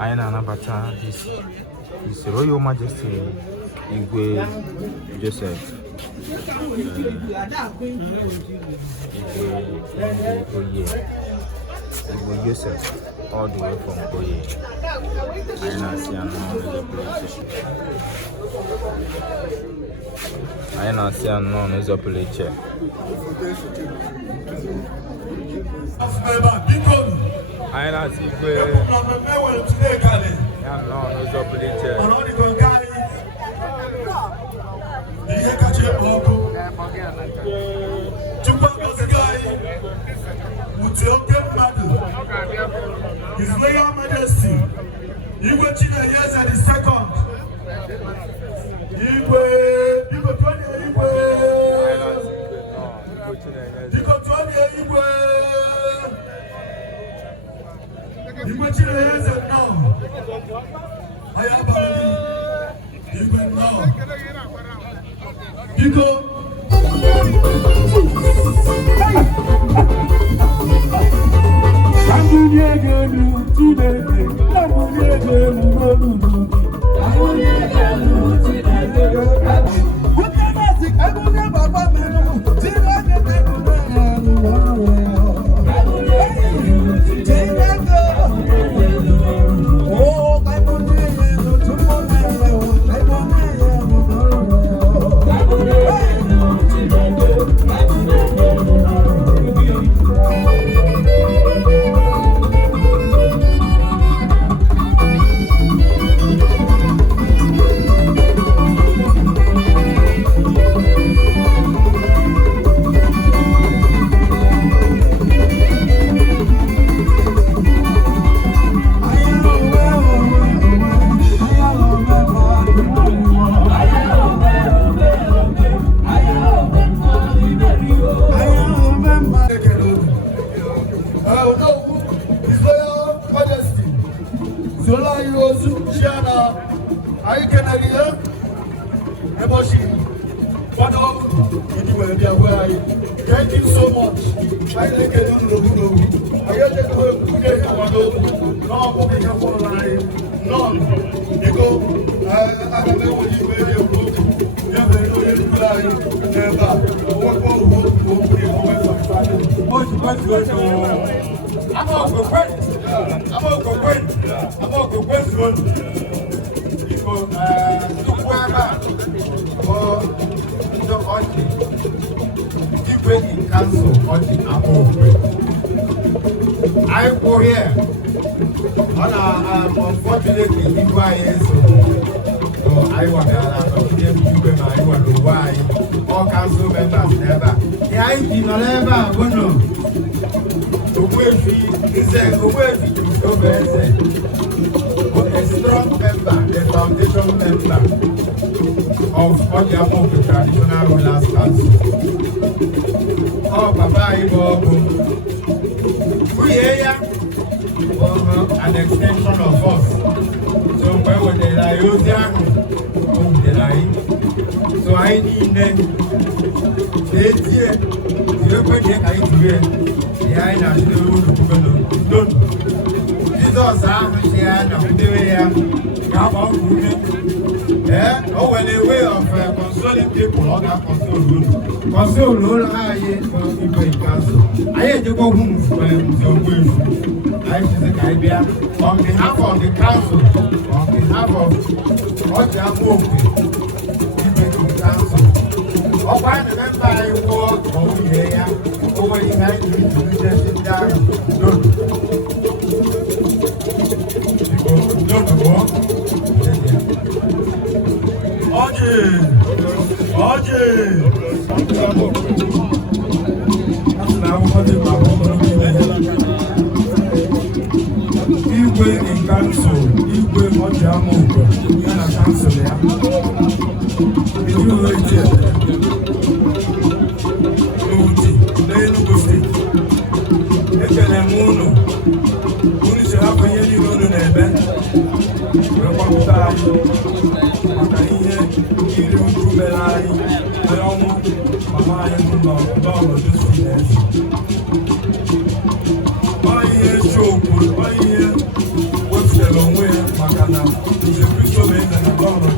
I am His Royal Majesty Igwe Joseph Igwe Joseph, all the way from Oye. I am see unknown as a police. I am see His Royal Majesty Umuochibinagu Eze the second. Umuochibinagu Eze no. Ayabali. Igwe no. Biko. Thank you so much. I think I don't know. I get to go to the no, you go. I don't know what you made your book. You never know you fly. Never. What Council Orji Amokwe. I go here. Unfortunately, so I want to why all council members never. The ID no never go no. A strong member, a foundation member of Orji Amokwe Traditional Rulers Council. Oh, Papa, an extension of us. So, where would they lie? So, I need them. You put your eye to it. Behind us, don't. Jesus, I'm oh, when a way of consoling people, other console Lolo people in council. I had to go home on behalf of the council, on behalf of Orji Amokwe, people in council. Oh, I remember I walked over here, over the night to do this down. anyị onye ọnwụ mama anyị n'ụlọ Lolo Josephine Eze. Ọ ihe eziokwu, ọ ihe wepụtara onwe ya maka na Nze Kristo na-ede na Lolo